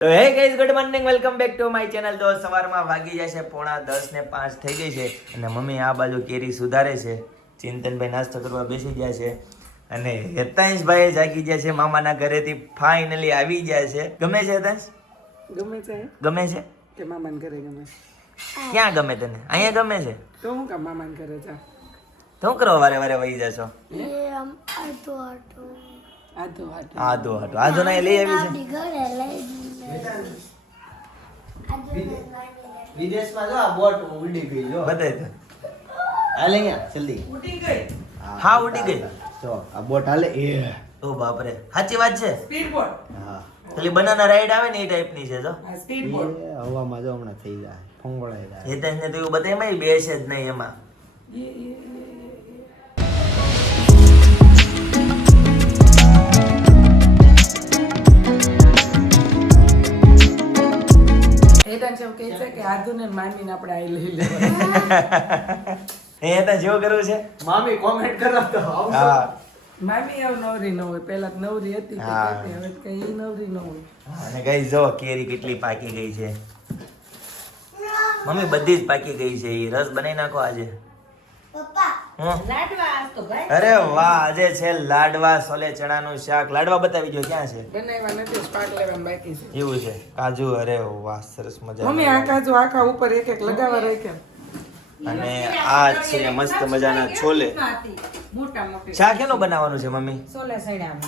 તો hey guys good morning welcome back to my channel તો સવારમાં વાગી જશે પોણા દસ ને પાંચ થઈ ગઈ છે અને મમ્મી આ બાજુ કેરી સુધારે છે. ચિંતનભાઈ નાસ્તો કરવા બેસી ગયા છે અને હેતાંશભાઈ જાગી ગયા છે મામાના ઘરેથી ફાઇનલી આવી ગયા છે. ગમે છે હેતાંશ? ગમે છે. ગમે છે? કે મામાને ઘરે ગમે. ક્યાં ગમે તને? અહીંયા ગમે છે? તો હું કામ મામાને ઘરે જા. તો શું કરવા વારે વારે વહી જશો? આધો આધો. આદો આધો. આદો ના લઈ આવી છે? વિદેશમાં જો આ બોટ ઉડી ગઈ જો. બતાય તો. હાલે અહીંયા જલ્દી. ઉડી ગઈ? હા ઉડી ગઈ. જો આ બોટ હાલે. એ. ઓ બાપરે. સાચી વાત છે? સ્પીડ બોટ હા. પેલી બનાના રાઈડ આવે ને એ ટાઈપની છે જો. સ્પીડ બોટ હવામાં જો હમણાં થઈ જાય ફંગોળાઈ જાય. એ તો એવું બધા એમાં બેસે જ નહીં એમાં. એ જેવું કહે છે કે આધુ ને મામીને આપણે આઈ લઈ લેવા. એ જેવું કરવું છે? મામી કોમેન્ટ કરો તો હા. મામી હવે નવરી ન હોય. પહેલા નવરી હતી હવે કઈ નવરી ન હોય. અને ગઈ જો કેરી કેટલી પાકી ગઈ છે. મમ્મી બધી જ પાકી ગઈ છે. એ રસ બનાવી નાખો આજે? અરે વાહ આજે છે લાડવા સોલે ચણાનું શાક. લાડવા બતાવી જો ક્યાં છે? બનાવ્યા નથી સ્પાટ લેવાનું બાકી છે. એવું છે? કાજુ અરે વાહ સરસ મજા મમ્મી આ કાજુ આખા ઉપર એક એક લગાવવા રાખ્યા. અને આ છે મસ્ત મજાના છોલે. શાક એનું બનાવવાનું છે મમ્મી?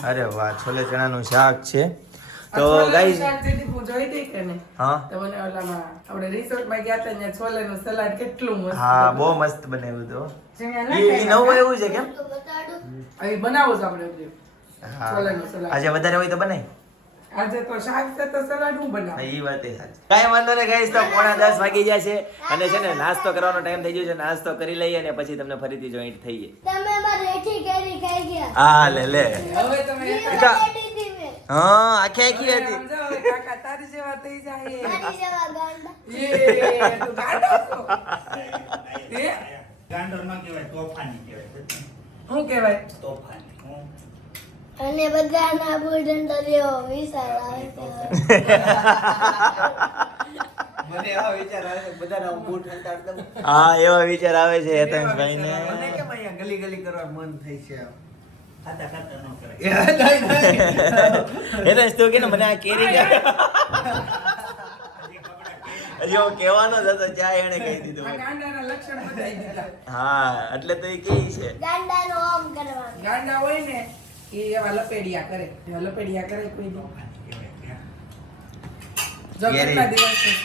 અરે વાહ છોલે ચણાનું શાક છે. તો ગાઈઝ હું જોઈ દઈ કે નહીં? હા. તો ઓલામાં આપણે રિસોર્ટમાં ગયા હતા ત્યાં છોલેનું સલાડ કેટલું મસ્ત હા બહુ મસ્ત બનાવ્યું તો એ નવું એવું છે કેમ? બનાવો છો આપણે આજે વધારે હોય તો બનાય. આજે તો શાક છે તો સલાડ હું બનાવું. હા, ઈ વાત સાચી. કાંઈ વાંધો નહીં ગાઈસ તો પોણા દસ વાગી ગયા છે અને છે ને નાસ્તો કરવાનો ટાઈમ થઈ ગયો છે. નાસ્તો કરી લઈએ અને પછી તમને ફરીથી જોઈન્ટ થઈએ. તમે મારી રેઠી કેરી ખાઈ ગયા. હા લે લે. હવે તમે હા આખી આખી હતી. કાકા તારી જેવા થઈ જાય. મારી જેવા ગાંડા. એ ગાંડો છો? એ ગાંડો ન કહેવાય તોફાની કહેવાય. શું કહેવાય? તોફાની અને બધાના આવે બૂટ હા એવા વિચાર આવે છે હેતાંશભાઈ મને ને ગલી ગલી કરવા મન થાય છે નહીં. તું કે મને આ કેરી હજી હું કહેવાનો જ હતો ચા એને કહી દીધું હા એટલે તો એ કેવી છે ગાંડાનો ઓમ કરવાનો ગાંડા હોય ને એ એવા લપેડિયા કરે લપેડિયા કરે કોઈ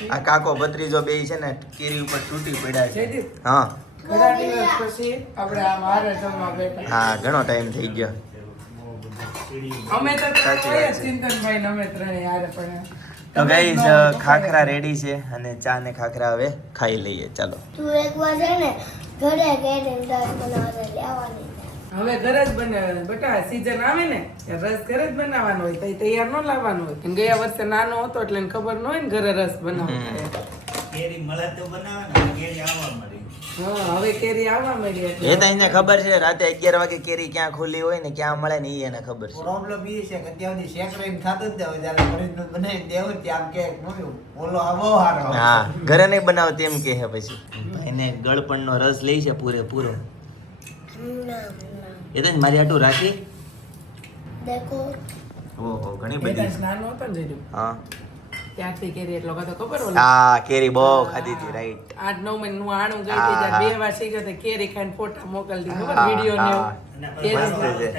આ કાકો ભત્રીજો બે છે ને કેરી ઉપર તૂટી પડ્યા છે હા ઘણા દિવસ પછી આપણે આ મારે જમવા બેઠા. હા ઘણો ટાઈમ થઈ ગયો. અમે તો. ચિંતનભાઈ અમે ત્રણે પણ તો ગાઈઝ તો ખાખરા રેડી છે અને ચા ને ખાખરા હવે ખાઈ લઈએ. ચાલો. તું એકવાર છે ને ઘરે કેરી રસ બનાવવા લેવાની. હવે ઘરે જ બનાવે બેટા સીઝન આવે ને રસ ઘરે જ બનાવવાનો હોય તો તૈયાર ન લાવવાનો હોય. ગયા વર્ષે નાનો હતો એટલે ખબર ન હોય ને ઘરે રસ બનાવવાનો. કેરી મળે તો બનાવે ને કેરી આવવા મળી. હવે કેરી આવવા મળી એ તો એને ખબર છે રાતે અગિયાર વાગે કેરી ક્યાં ખુલ્લી હોય ને ક્યાં મળે ને એને ખબર છે. પ્રોબ્લેમ એ છે કે ત્યાં સુધી શેકરાઈને ખાતો જ હોય જ્યારે ફરીદનું બનાવી દેવો ત્યાં કે બોલો આવો હારો હા ઘરે નહીં બનાવતી એમ કે છે પછી. એને ગળપણનો રસ લઈ છે પૂરેપૂરો. એ તો મારી આટું રાખી. દેખો. ઓહો ઘણી બધી. તો નાનો હતો ને હા. ત્યારથી કેરી એટલો બધો ખબર ઓલો? હા કેરી બહુ ખાધી હતી રાઈટ આઠ નવ મહિનાનું આણું ગઈ હતી ત્યારે બે વાર શીખ્યો તો કેરી ખાઈને ફોટા મોકલતી ખબર? હા, વીડિયો ને હા. કેરી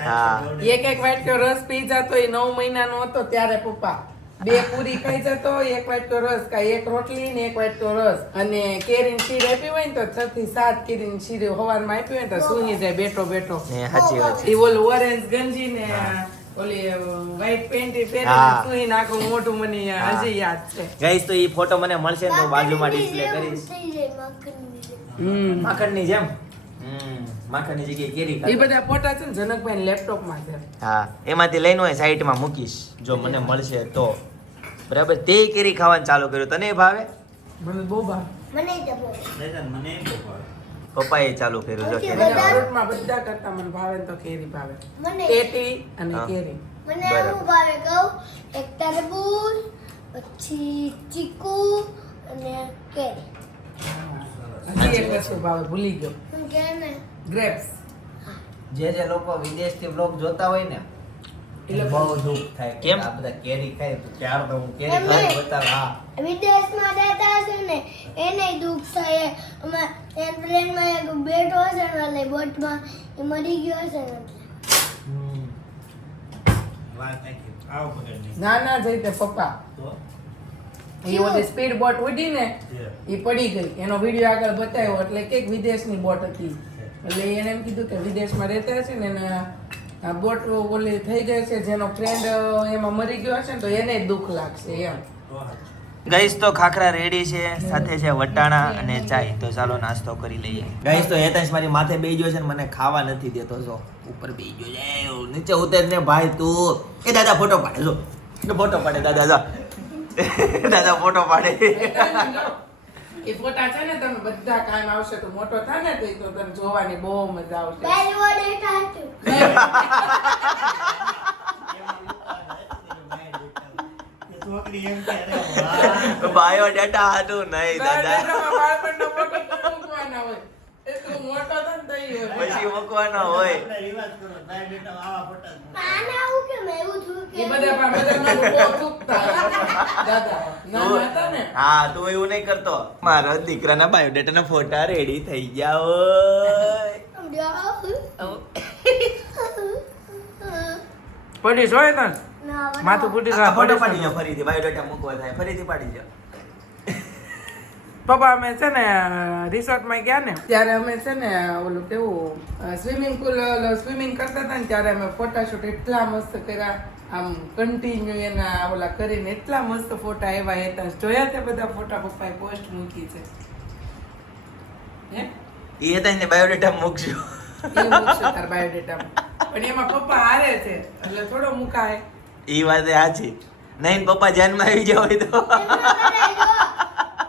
હા. એક એક વાટકો રસ પી જતો એ નવ મહિનાનો હતો ત્યારે પપ્પા. બે પૂરી ખાઈ જતો એક વાટકો રસ કાંઈ એક રોટલી ને એક વાટકો રસ. અને કેરીની શીર આપી હોય ને તો છ થી સાત કેરીની શીર હવારમાં આપી હોય ને તો સૂંઘી જાય બેઠો બેઠો. સાચી વાત એ ઓલું ઓરેન્જ ગંજી ને ઓલી વ્હાઈટ પેન્ટ પહેરીને હા. સૂંઘી નાખું મોટું મને હજી યાદ છે. ગાઈસ તો એ ફોટો મને મળશે તો બાજુમાં ડિસ્પ્લે કરીશ. માખણની જેમ. હમ. માખણની જગ્યાએ કેરી એ બધા ફોટા છે ને જનકભાઈ લેપટોપમાં છે. હા. એમાંથી લઈને હોય સાઈડમાં મૂકીશ. જો મને મળશે તો. બરાબર? તે કેરી ખાવાનું ચાલુ કર્યું. તને ભાવે? મને બહુ ભાવે. મને તો બહુ નહીંતર મને બહુ ભાવે. પપ્પાએ ચાલુ કર્યું જો ઓકે, કેરી. મને બધા કરતા મને ભાવે તો કેરી ભાવે. મને? કેટી અને કેરી. મને. એવું ભાવે કહું. એક તરબૂચ પછી ચીકુ અને કેરી. હજી એક વસ્તુ ભાવે ભૂલી ગયો. ગ્રેપ્સ જે જે લોકો વિદેશથી બ્લોગ જોતા હોય ને બહુ દુઃખ થાય કે કેમ? આ બધા કેરી ખાય તો ચાર તો હું કેરી ખાઈ બતાવ હા. વિદેશમાં રહેતા છે ને એને દુઃખ થાય. અમે એરપ્લેનમાં એક બેઠો છે ને એટલે બોટમાં એ મરી ગયો છે ને. ના ના જઈ તે પપ્પા. એ ઓલી સ્પીડ બોટ ઉડી ને એ પડી ગઈ. એનો વીડિયો આગળ બતાવ્યો એટલે કે વિદેશની બોટ હતી. એટલે એને એમ કીધું કે વિદેશમાં રહેતા હશે ને એને બોટ ઓલી થઈ ગઈ છે જેનો ફ્રેન્ડ એમાં મરી ગયો હશે ને તો એને દુઃખ લાગશે એમ. ગઈસ તો ખાખરા રેડી છે સાથે છે વટાણા અને ચાય. તો ચાલો નાસ્તો કરી લઈએ. ગઈસ તો હેતાશ મારી માથે બેહી ગયો છે ને મને ખાવા નથી દેતો જો. ઉપર બેહી ગયો છે. નીચે ઉતર ને ભાઈ તું. એ દાદા ફોટો પાડે જો. ફોટો પાડે દાદા દાદા ફોટો પાડે. એ ફોટા છે ને તમે બધા કાયમ આવશે તો મોટો થાય ને તો તો તને જોવાની બહુ મજા આવશે. પહેલી વાર ડેટા હતું એ છોકરી એમ કે અરે વાહ. બાયો ડેટા હતું નહીં દાદા. પછી મૂકવાનો હોય. હા તું એવું નહીં કરતો. મારા દીકરાના બાયોડેટાના ફોટા રેડી થઈ ગયા હોય. પડી જોય તને? માથું ફૂટી ફોટો પાડી જાઓ ફરીથી બાયોડેટા મૂકવા થાય ફરીથી પાડી જાઓ પપ્પા અમે છે ને રિસોર્ટમાં ગયા ને. ત્યારે અમે છે ને ઓલું કેવું સ્વિમિંગ પુલ સ્વિમિંગ કરતા હતા ને ત્યારે અમે ફોટાશૂટ એટલા મસ્ત કર્યા. આમ કન્ટિન્યુ એના ઓલા કરીને એટલા મસ્ત ફોટા આવ્યા હતા જોયા તે બધા ફોટા પપ્પાએ પોસ્ટ મૂકી છે. હે? એ હતા ને બાયોડેટા મૂકજો. એ તાર પણ એમાં પપ્પા હારે છે એટલે થોડો મુકાય. એ વાત સાચી. નહીં પપ્પા જાનમાં આવી જાવ હોય તો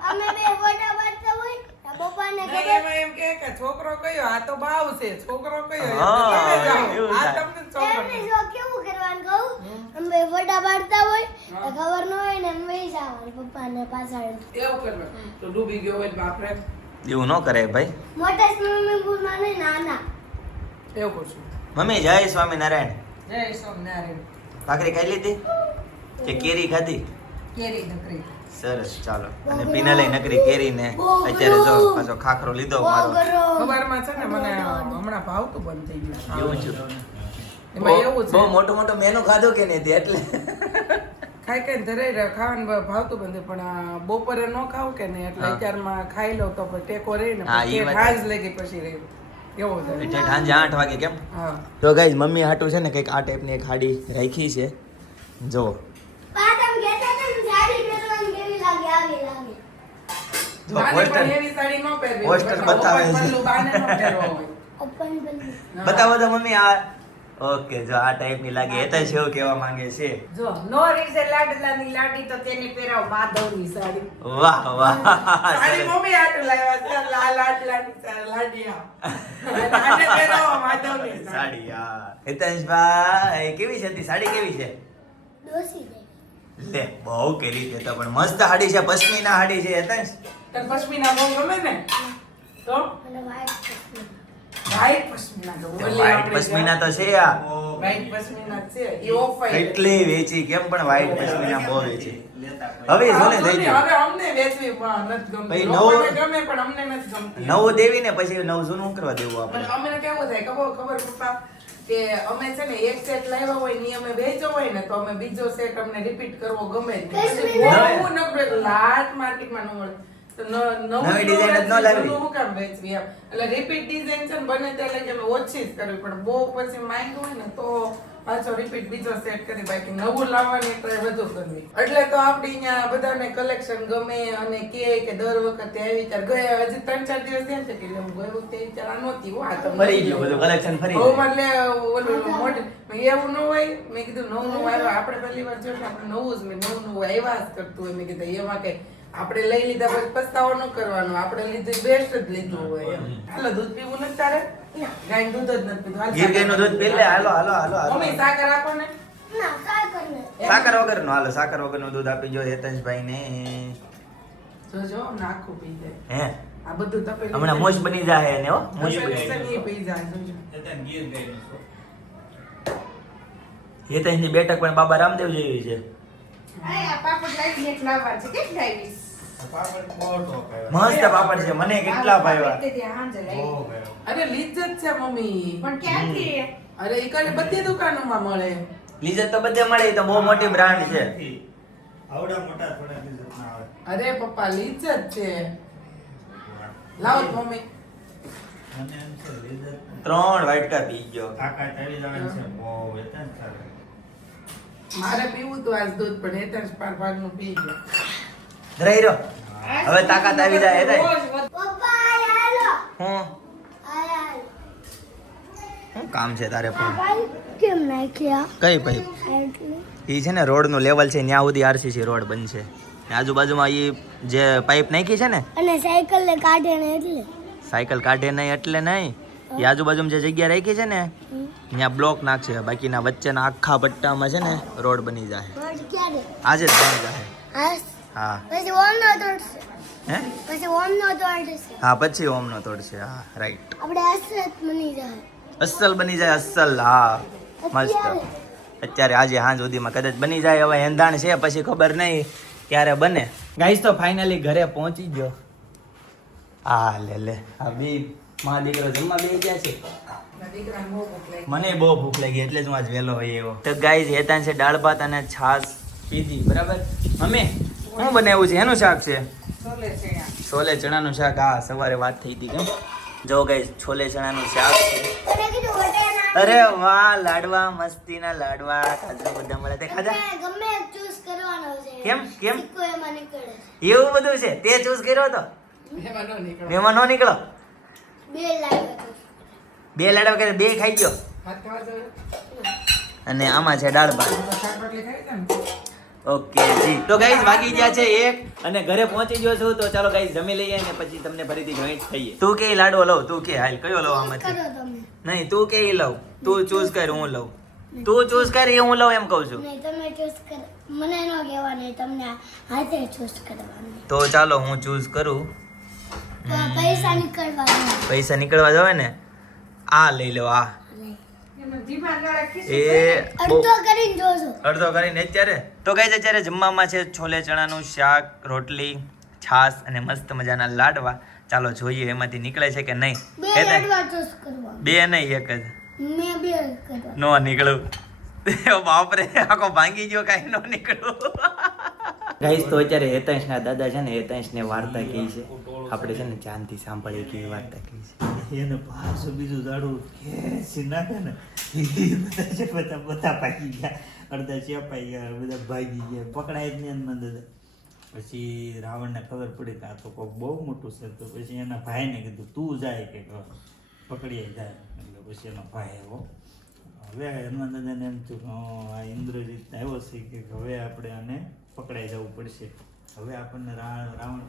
અમે બે ફોટા પાડતા હોય તો પપ્પાને નહીં, ખબર એમાં એમ કે કે છોકરો કયો? આ તો બાવ છે. છોકરો કયો? હા, એવું આ તમને છોકરો એમને જો કેવું કરવાનું કહું? અમે ફોટા પાડતા હોય તો ખબર ન હોય ને અમે જવાનું પપ્પાને પાછળ. એવું કરવાનું. તો ડૂબી ગયો હોય બાપરે? એવું ન કરે ભાઈ. મોટા સ્વિમિંગ પુલમાં નહીં નાના. એવું કરશું. મમ્મી જય સ્વામિનારાયણ. જય સ્વામિનારાયણ. ભાખરી ખાઈ લીધી? કે કેરી ખાધી? કેરી નકરી સરસ ચાલો. અને પીના લઈ નકરી કેરી ને અત્યારે જો પાછો ખાખરો લીધો મારો. ખબરમાં છે ને મને હમણાં ભાવતું બંધ થઈ ગયું. એવું છે. એમાં એવું બહુ મોટો મોટો મેનો ખાધો કે નહીં એટલે? ખાઈ કઈ ધરાઈ રહે ખાવાનું ભાવતું બંધ પણ બપોરે ન ખાવ કે નહીં? એટલે. અત્યારમાં ખાઈ લઉં તો પછી ટેકો રહી ને પછી ઠાજ લાગી પછી રહી. એવું એટલે સાંજે આઠ વાગે કેમ? હા. તો ગાઈઝ મમ્મી હાટું છે ને કંઈક આ ટાઈપની એક હાડી રાખી છે. જો પા તમે કહેતા હતા ને સાડી પહેરવાની કેવી લાગે આવી લાગે જો. બતાવે છે. તો મમ્મી આ. ઓકે જો આ ટાઈપની લાગે એ તો છે એવું કેવા માંગે છે. જો નો રીસે લાડલાની લાડી તો તેને પહેરાવ માધવની સાડી. વાહ વાહ. સાડી મમ્મી હાટું લાવ્યા છે લા- લાડ લાડી સા- લાડિયા. આને પહેરાવો માધવની સાડી. યાર હિતેશભાઈ કેવી છે તી સાડી કેવી છે? દોસી લે બહુ કરી દેતા પણ મસ્ત હાડી છે પશ્મિના હાડી છે હિતેશ તને પશ્મિના બહુ ગમે ને? તો. વ્હાઈટ પશ્મિના. તો છે આ. વ્હાઈટ પશ્મિના છે એ ઓફ વ્હાઈટ વેચી કેમ પણ વ્હાઈટ પશ્મિના બહુ વેચી. હવે જોને થઈ ગયું હવે અમને વેચવી પણ નથી ગમતી. ભાઈ લોકોને ગમે પણ અમને નથી ગમતી. નવ દેવી ને પછી નવ જૂનું કરવા દેવું આપણે. અમને કેવું થાય ખબર ખબર પપ્પા? કે અમે છે ને એક સેટ લાવ્યા હોય ને અમે વેચો હોય ને તો અમે બીજો સેટ અમને રિપીટ કરવો ગમે જ નહીં. નબળું લાટ માર્કેટમાં ન મળે. ન- નવું નવી ન જ ન વેચવી, હું કામ વેચવી એમ. એટલે રિપીટ ડિઝાઇન છે ને બને ત્યાં લઈ અમે ઓછી જ કરવી. પણ બહુ પછી માંગ્યું હોય ને તો પાછો રિપીટ બીજો સેટ કરી બાકી નવું લાવવાની ટ્રાય વધુ કરવી એટલે તો આપણે અહીંયા બધાને કલેક્શન ગમે અને કે કે દર વખતે આવી વિચાર ગયા. હજી ત્રણ ચાર દિવસ થયા છે કે હું ગયો વખતે વિચાર આ નહોતી હો, આ તો મરી ગયો બધું કલેક્શન ફરી બહુ એટલે ઓલું મોટું એવું ન હોય? મેં કીધું નવું નવું આવ્યું. આપણે પહેલી વાર જોયું આપણે નવું જ મેં નવું નવું આવ્યા જ કરતું હોય. મેં કીધું એમાં કઈ આપણે લઈ લીધા પછી પસ્તાવો ન કરવાનો. આપણે લીધું બેસ્ટ જ લીધું હોય. એમ હાલો દૂધ પીવું નથી તારે? ગાયનું દૂધ નથી પીધું. હાલ ગીર ગાયનું દૂધ પી લે. હાલો હાલો હાલો હાલો. મમ્મી સાકર આપો ને ના સાકર ને સાકર વગરનું હાલો સાકર વગરનું દૂધ આપી જો હેતેશભાઈને. જોજો નાખું પી જાય હે? આ બધું તપેલું હમણાં મોશ બની જાય એને હો. મોજ બની છે પી જાય જોજો. અત્યારે ગીર ગાયનું હેતેશની બેઠક પણ બાબા રામદેવ જેવી છે આ પાપડ લાવી લાવવા છે. કેટલા લાવીશ? મસ્ત પાપડ છે. મને કેટલા ભાવ્યા. અરે લીજ્જત છે મમ્મી. પણ ક્યાંથી? અરે એ બધી દુકાનોમાં મળે. લીઝત તો બધે મળે તો બહુ મોટી બ્રાન્ડ છે. આવડા મોટા થોડા રિઝલ્ટ ના આવે. અરે પપ્પા લીજ્જત છે. લાવો મમ્મી. ત્રણ વાટકા પી ગયો. તાકાત આવી જવાની છે બહુ જ મારે પીવું તો આજ દૂધ પણ હેતર પાર ભાગનું પી ગયો. ધરાઈ હવે તાકાત આવી જાય હાલો હું? શું કામ છે તારે પણ? કેમ નાખ્યા કઈ એટલે એ છે ને રોડનું લેવલ છે ત્યાં સુધી આરસીસી રોડ બનશે. ને આજુબાજુમાં એ જે પાઇપ નાખી છે ને અને સાયકલ ને કાઢે ને એટલે સાયકલ કાઢે નહીં એટલે નહીં. એ આજુબાજુમાં જે જગ્યા રાખી છે ને ત્યાં બ્લોક નાખશે. બાકીના વચ્ચેના આખા પટ્ટામાં છે ને, રોડ બની જાય આજે બની જાય હા. હા પછી ઓમ નો તોડશે. હે? પછી ઓમ નો તોડશે. હા પછી ઓમનો તોડશે હા રાઈટ આપણે અસલ બની જાય. અસલ બની જાય અસલ હા મસ્ત. અત્યારે? આજે હાંજ સુધીમાં કદાચ બની જાય હવે એંધાણ છે પછી ખબર નહીં ક્યારે બને. ગાઈસ તો ફાઇનલી ઘરે પહોંચી ગયો. આ લે લે. આ બી માં દીકરો જમવા બે ગયા છે. બહુ ભૂખ લાગી. મને બહુ ભૂખ લાગી એટલે જ હું આજ વહેલો હોય એવો. તો ગાઈસ હેતાન છે દાળ ભાત અને છાશ પીધી બરાબર? મમ્મી શું બનાવ્યું છે? એનું શાક છે? છોલે ચણા. છોલે ચણાનું શાક? હા સવારે વાત થઈ હતી કેમ? જો ગાઈસ છોલે ચણાનું શાક છે. મને કીધું વટાણા અરે વાહ લાડવા મસ્તીના લાડવા. કાજુ બધા મળે તે ખાધા? ગમે ગમે ચૂઝ કરવાનો છે. કેમ? કેમ? સિક્કો એમાં નીકળે છે. એવું બધું છે? તે ચૂઝ કર્યો હતો? મહેમાન મેમાં નો નીકળો? બે લાગે બે લાડવા કરે બે ખાઈ ગયો? અને આમાં છે દાળ ભાત. ઓકે જી. તો ગાઈઝ વાગી ગયા છે એક. અને ઘરે પહોંચી ગયો છું તો ચાલો ગાઈઝ જમી લઈએ અને પછી તમને ફરીથી જોઈન્ટ થઈએ. તું કે લાડવો લઉં? તું કે હાલ કયો લઉં આમાંથી? નહીં તું કે લઉં. તું ચૂઝ કર હું લઉં. તું ચૂઝ કર એ હું લઉં એમ કહું છું. નહીં તમે ચૂઝ કર. મને ન કહેવાનું તમને હાથે ચૂઝ કરવાનું. તો ચાલો હું ચૂઝ કરું. પૈસા પૈસા નીકળવા જાવે ને? આ લઈ લો આ. એ અડધો કરીને અત્યારે? તો ગાઈઝ અત્યારે જમવામાં છે છોલે ચણાનું શાક રોટલી છાશ અને મસ્ત મજાના લાડવા. ચાલો જોઈએ એમાંથી નીકળે છે કે નહીં. બે નહીં એક જ. મેં બે કરવાનું નો નીકળું. બાપરે આખો ભાંગી ગયો કાંઈ નો નીકળું. ગાઈસ, તો અત્યારે હેતાંશના દાદા છે ને, હેતાંશને વાર્તા કહી છે. આપણે છે ને ચાંદથી સાંભળીએ કેવી વાર્તા કહી છે. એને પાછું બીજું ઝાડું ખેંચી નાખે ને બધા છે, બધા બધા ભાગી ગયા. અડધા ચેપાઈ ગયા, બધા ભાગી ગયા. પકડાય જ નહીં અંદર દાદા. પછી રાવણને ખબર પડી કે આ તો કોઈક બહુ મોટું છે, તો પછી એના ભાઈને કીધું, તું જાય કે પકડીએ જાય. એટલે પછી એનો ભાઈ આવ્યો. હવે હનુમાન દાદાને એમ થયું કે આ ઇન્દ્રજીત આવ્યો છે કે હવે આપણે આને પકડાઈ જવું પડશે. હવે આપણને રાવણ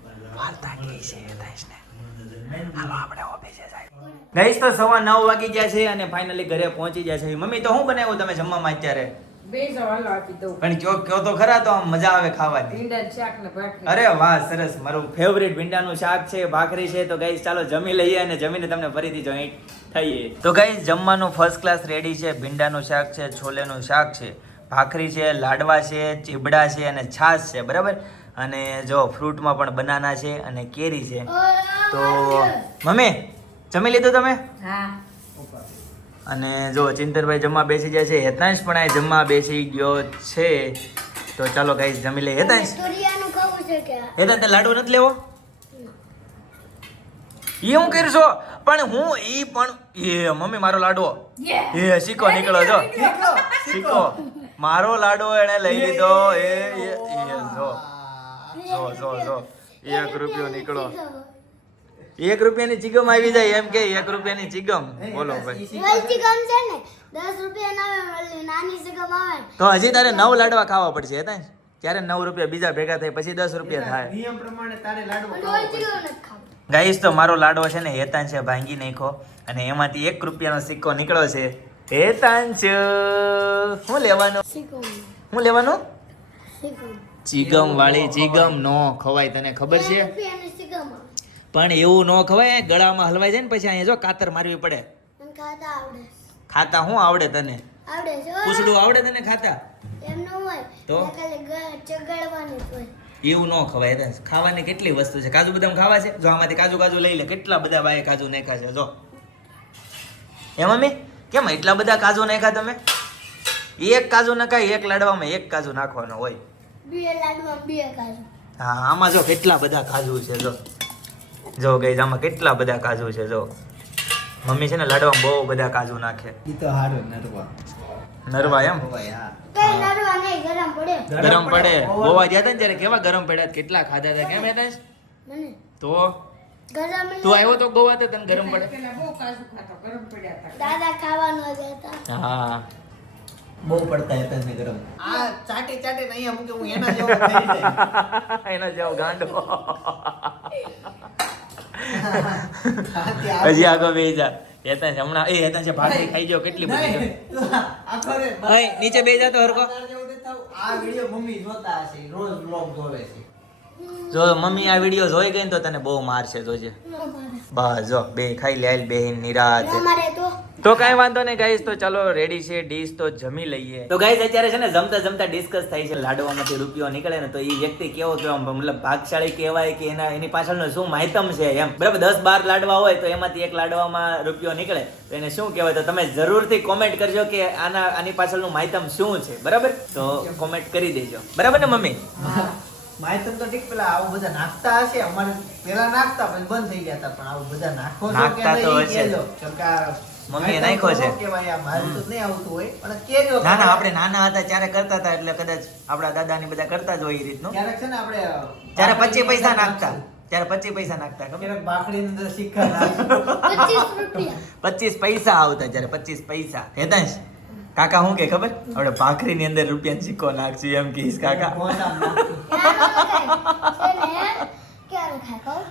ગાઈસ તો સવા નવ વાગી ગયા છે અને ફાઇનલી ઘરે પહોંચી ગયા છે. મમ્મી તો શું બનાવ્યું તમે જમવામાં અત્યારે? બે જો હાલો આપી દઉં. પણ કયો કયો તો ખરા તો આમ મજા આવે ખાવાની. ભીંડા શાક ને ભાખરી. અરે વાહ સરસ. મારું ફેવરિટ ભીંડાનું શાક છે ભાખરી છે. તો ગાઈસ ચાલો જમી લઈએ અને જમીને તમને ફરીથી જોઈન્ટ થઈએ. તો ગાઈસ જમવાનું ફર્સ્ટ ક્લાસ રેડી છે. ભીંડાનું શાક છે છોલેનું શાક છે. ભાખરી છે લાડવા છે ચીબડા છે અને છાશ છે બરાબર? અને જો ફ્રૂટમાં પણ બનાના છે અને કેરી છે. તો મમ્મી જમી લીધું તમે? અને જો ચિંતનભાઈ જમવા બેસી જાય છે હેતાંશ પણ આ જમવા બેસી ગયો છે. તો ચાલો કઈ જમી લઈએ. હેતાંશ? હેતાંશ લાડુ નથી લેવો? એ હું કરશો? પણ હું એ પણ એ મમ્મી મારો લાડવો એ શીખો નીકળો જો. સિક્કો મારો લાડો એને લઈ લીધો. એ જો. જો જો જો. એક રૂપિયો નીકળો. એક રૂપિયાની ચિગમ આવી જાય એમ કે એક રૂપિયાની ચિગમ. બોલો ભાઈ. ચિગમ છે. ને દસ રૂપિયા ના આવે વળી નાની છે આવે. તો હજી તારે નવ લાડવા ખાવા પડશે હેતાંશ ત્યારે નવ રૂપિયા બીજા ભેગા થાય પછી દસ રૂપિયા થાય. નિયમ પ્રમાણે તારે લાડવો ગાઈસ તો મારો લાડવો છે ને હેતાંશે ભાંગી નાખ્યો. અને એમાંથી એક રૂપિયાનો સિક્કો નીકળ્યો છે. હેતાંશ શું હું લેવાનો? શું લેવાનો? ચીગમ વાળી ચિગમ નો ખવાય તને ખબર છે? પણ એવું નો ખવાય ગળામાં હલવાઈ જાય ને પછી અહીંયા જો કાતર મારવી પડે. ખાતા આવડે. ખાતા શું આવડે તને? આવડે પૂછડું આવડે તને ખાતા? એમ ન હોય. તો? એવું ન ખવાય. ખાવાની કેટલી વસ્તુ છે? કાજુ બદામ ખાવા છે? જો આમાંથી કાજુ કાજુ લઈ લે. કેટલા બધા ભાઈ કાજુ નાખ્યા છે? જો. એમાં મમ્મી? કેમ એટલા બધા કાજુ નાખ્યા તમે? એક કાજુ નખાય એક લાડવામાં એક કાજુ નાખવાનો હોય. બે લાડવા બે કાજુ. હા આમાં જો કેટલા બધા કાજુ છે જો. જો ગઈ આમાં કેટલા બધા કાજુ છે જો. મમ્મી છે ને લાડવામાં બહુ બધા કાજુ નાખે. ઈ તો હારું નરવા. નરવા એમ? ગરમ પડે. ગરમ પડે. ગોવા ગયા હતા ને ત્યારે કેવા ગરમ પડ્યા કેટલા ખાધા હતા કેમ હતા તો? ગરમ તું આવ્યો તો ગોવા તો તને ગરમ પડે. પેલા બહુ કાજુ ખાતો ગરમ પડ્યા હતા. દાદા ખાવાનું જ હતા. હા. બહુ પડતા હતા ને ગરમ. આ ચાટી ચાટી અહીંયા મૂકે હું એના જેવો થઈ જાય. એનો જેવો ગાંડો. હજી આગળ બે જા. હેતાંશ હમણાં એ હેતાંશ ભાખરી ખાઈ ગયો કેટલી બધી અહીં નીચે બે જા તો હરકો. આ વિડિયો મમ્મી જોતા હશે રોજ બ્લોગ જોવે છે. જો મમ્મી આ વીડિયો જોઈ ગઈ તો તને બહુ મારશે, જોજે. બસ જો, બે ખાઈ લે બેહીન નિરાત. તો કઈ વાંધો નહીં ગાઈસ તો ચાલો રેડી છે ડીશ તો જમી લઈએ. તો ગાઈસ અત્યારે છે ને જમતા જમતા ડિસ્કસ થાય છે, લાડવામાંથી રૂપિયો નીકળે ને તો એ વ્યક્તિ કેવો કેવો મતલબ ભાગશાળી કહેવાય કે એના, એની પાછળનો શું માહિતમ છે એમ. બરાબર, દસ બાર લાડવા હોય તો એમાંથી એક લાડવામાં રૂપિયો નીકળે. તો એને શું કહેવાય? તો તમે જરૂરથી કોમેન્ટ કરજો કે આના, આની પાછળનું માહિતમ શું છે. બરાબર? તો કોમેન્ટ કરી દેજો. બરાબર ને મમ્મી? માહિતમ તો ઠીક પેલા આવું બધા નાખતા હશે. અમારે પેલા નાખતા પછી બંધ થઈ ગયા હતા. પણ આવું બધા નાખો નાખતા તો હશે. કહેજો. કેમ કે આ મમ્મીએ નાખ્યો છે. ન કહેવાય, આ મારે તો નહીં આવતું હોય. પણ કહેજો ના ના આપણે નાના હતા ત્યારે કરતા હતા એટલે કદાચ આપણા દાદા ને બધા કરતા જ હોય એ રીતનું. છે ને આપણે ત્યારે પચીસ પૈસા નાખતા. ત્યારે પચીસ પૈસા નાખતા ખબર? ક્યારેક અંદર સિક્કા પચીસ પૈસા આવતા જ્યારે પચીસ પૈસા. હેતાંશ? કાકા શું કે ખબર? આપણે ભાખરીની અંદર રૂપિયા સિક્કો નાખશું એમ કહીશ કાકા.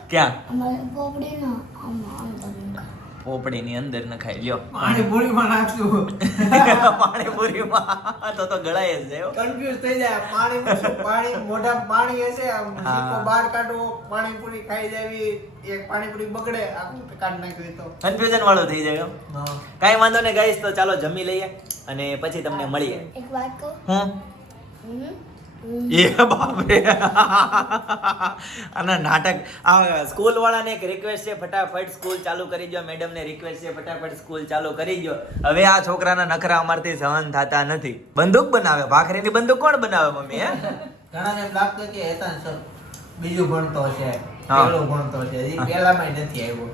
ક્યાં? ન? છે ન અંદર નખાય. લ્યો. પાણીપુરીમાં તો તો ગળાય જ જાય કન્ફ્યુઝ થઈ જાય. પાણીમાં પાણી મોઢા પાણી હશે આમ. સિક્કો બહાર કાઢવો પાણીપુરી ખાઈ જાવી. એક પાણીપુરી બગડે આમ કાઢ નાખવી તો. કન્ફ્યુઝન વાળો થઈ જાય કઈ વાંધો નહીં ગાઈસ તો ચાલો જમી લઈએ અને પછી તમને મળીએ. એક વાત કહું? હું. એ બાપરે. અને નાટક આ સ્કૂલ વાળાને એક રિક્વેસ્ટ છે ફટાફટ સ્કૂલ ચાલુ કરી દો મેડમ ને રિક્વેસ્ટ છે ફટાફટ સ્કૂલ ચાલુ કરી દો હવે આ છોકરાના નખરા અમારથી સહન થતા નથી. બંદૂક બનાવે. ભાખરીની બંદૂક કોણ બનાવે મમ્મી હે? ઘણાને એમ લાગતું કે હેતાન સર બીજું ભણતો છે. પેલો ભણતો છે એ પહેલામાં નથી આવ્યો.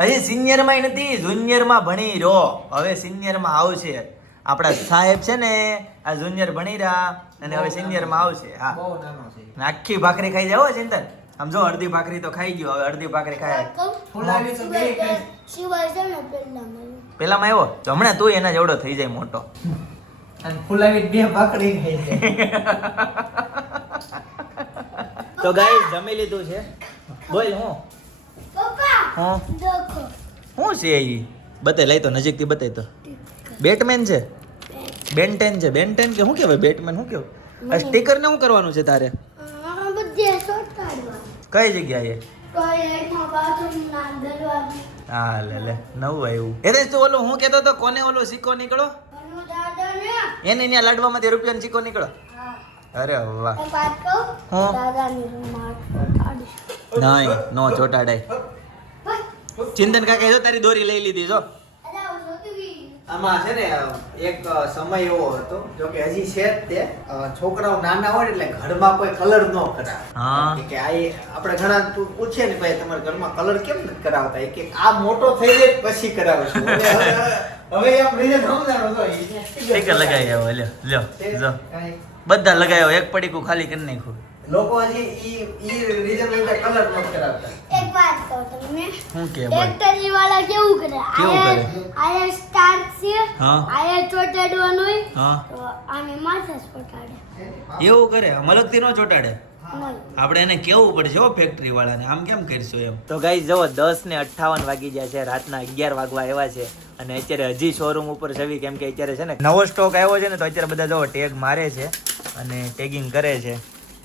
હજી સિનિયરમાં નથી જુનિયરમાં ભણી રહ્યો. હવે સિનિયરમાં આવશે. આપણા સાહેબ છે ને આ જુનિયર ભણી રહ્યા. અને હવે સિનિયરમાં આવશે હા. બહુ નાનો છે. આખી ભાખરી ખાઈ જાવ ચિંતન. આમ જો અડધી ભાખરી તો ખાઈ ગયો હવે અડધી ભાખરી ખાય ફૂલાવી તો બે શિવાય શિવાય છે ને પેલામાં આવ્યો? તો હમણાં તું એના જેવડો થઈ જાય મોટો. અને ફૂલાવી બે ભાખરી ખાઈ જાય. તો ગાઈ જમી લીધું છે? બોલ હું? પપ્પા હું? શું છે એ? બતાય લઈ તો નજીકથી બતાય તો. બેટમેન છે? બેન્ટેન છે. બેન્ટેન કે શું કહેવાય? બેટમેન શું કહેવાય? આ સ્ટીકર ને શું કરવાનું છે તારે? કઈ જગ્યાએ? હા લે લે. નવું આવ્યું. એ તો ઓલો હું કહેતો તો કોને ઓલો સિક્કો નીકળો એને ત્યાં લાડવામાંથી રૂપિયાનો સિક્કો નીકળો અરે વાહ. નહીં નો ચોટાડાય. ચિંતન કાકા જો તારી દોરી લઈ લીધી જો. આમાં છે ને એક સમય એવો હતો જો કે હજી છે તે છોકરાઓ નાના હોય એટલે ઘરમાં કોઈ કલર ન કરાવે. કે આ આપણે ઘણા તું પૂછે ને ભાઈ તમારા ઘરમાં કલર કેમ નથી કરાવતા કે આ મોટો થઈ જાય પછી કરાવશું હવે એમ રીઝન સમજાણો તો. લગાવી આવો લ્યો લ્યો બધા લગાવ્યો એક પડીકું ખાલી કરી નાખ્યું લોકો હજી ઈ ઈ રીઝન માટે કલર નથી કરાવતા. એક વાત કહું તમને. શું કે ભાઈ? ટ્રેક્ટરી વાળા કેવું કરે? આયા આયા સ્ટાર્ટ છે. હા. આયા ચોટાડવાનું હોય હા. તો આને માથે ચોટાડે. એવું કરે? મલકતી નો ચોટાડે? આપણે એને કેવું પડશે હો ફેક્ટરી વાળાને? આમ કેમ કરશું એમ? તો ગાઈ જો દસ ને અઠ્ઠાવન વાગી ગયા છે રાતના અગિયાર વાગવા આવ્યા છે. અને અત્યારે હજી શોરૂમ ઉપર જવી કેમ કે અત્યારે છે ને નવો સ્ટોક આવ્યો છે ને તો અત્યારે બધા જો ટેગ મારે છે અને ટેગિંગ કરે છે.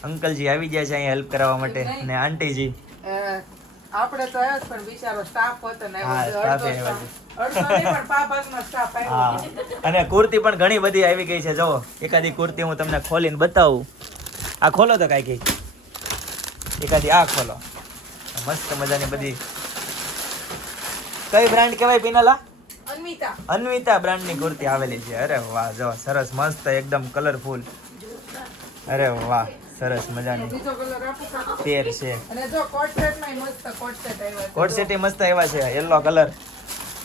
અંકલજી આવી ગયા છે અહીંયા હેલ્પ કરવા માટે અને આંટીજી. આપણે તો આવ્યા પણ બિચારો સ્ટાફ હતો ને અને કુર્તી પણ ઘણી બધી આવી ગઈ છે જો એકાદી કુર્તી હું તમને ખોલીને બતાવું. આ ખોલો તો કાંઈ એકાદી આ ખોલો. મસ્ત મજાની બધી. કઈ બ્રાન્ડ કહેવાય પીનલા? અન્વિતા. અન્વિતા બ્રાન્ડની કુર્તી આવેલી છે. અરે વાહ જો સરસ મસ્ત એકદમ કલરફુલ અરે વાહ. સરસ મજાની. બીજો કલર આપું કાકા? તેર છે. અને જો કોટ સેટમાં મસ્ત કોટ સેટ આવ્યા છે. કોટ સેટી મસ્ત આવ્યા છે. Yellow colour.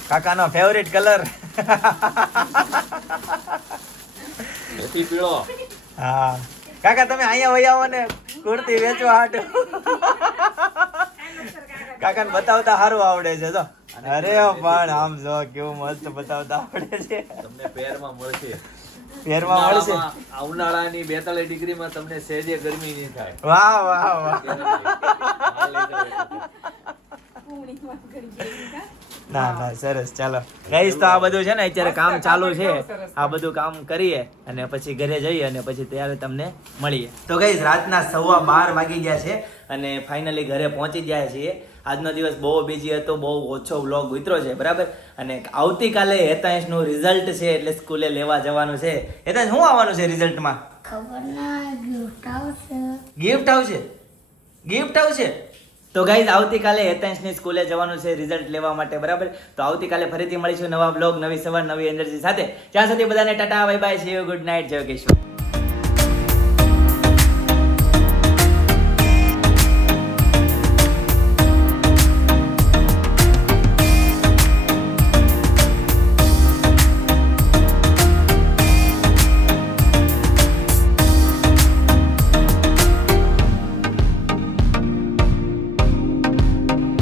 કાકાનો favourite colour. હા. કાકા તમે અહીંયા વહી આવો ને કુર્તી વેચવા હાટ. કાકાને બતાવતા સારું આવડે છે જો. અરે પણ આમ જો કેવું મસ્ત બતાવતા આવડે છે. તમને પેરમાં મળશે. પહેરવા મળશે ઉનાળાની બેતાલીસ ડિગ્રીમાં તમને સહેજે ગરમી નહીં થાય. વાહ વાહ વાહ. ના ના સરસ. ચાલો. ગાઈસ તો આ બધું છે ને અત્યારે કામ ચાલુ છે. આ બધું કામ કરીએ અને પછી ઘરે જઈએ અને પછી ત્યારે તમને મળીએ. તો ગાઈસ રાતના સવા બાર વાગી ગયા છે અને ફાઇનલી ઘરે પહોંચી ગયા છીએ. આજનો દિવસ બહુ બીજી હતો બહુ ઓછો વ્લોગ ઉતરો છે બરાબર? અને આવતીકાલે હેતાંશનું રિઝલ્ટ છે એટલે સ્કૂલે લેવા જવાનું છે. હેતાંશ શું આવવાનું છે રિઝલ્ટમાં ખબર ના ગિફ્ટ આવશે. ગિફ્ટ આવશે? ગિફ્ટ આવશે? તો ગાઈઝ આવતીકાલે હેતાંશની સ્કૂલે જવાનું છે રિઝલ્ટ લેવા માટે બરાબર? તો આવતીકાલે ફરીથી મળીશું નવા બ્લોગ નવી સવાર નવી એનર્જી સાથે. ત્યાં સુધી બધાને tata bye bye see you good night Jai Kishore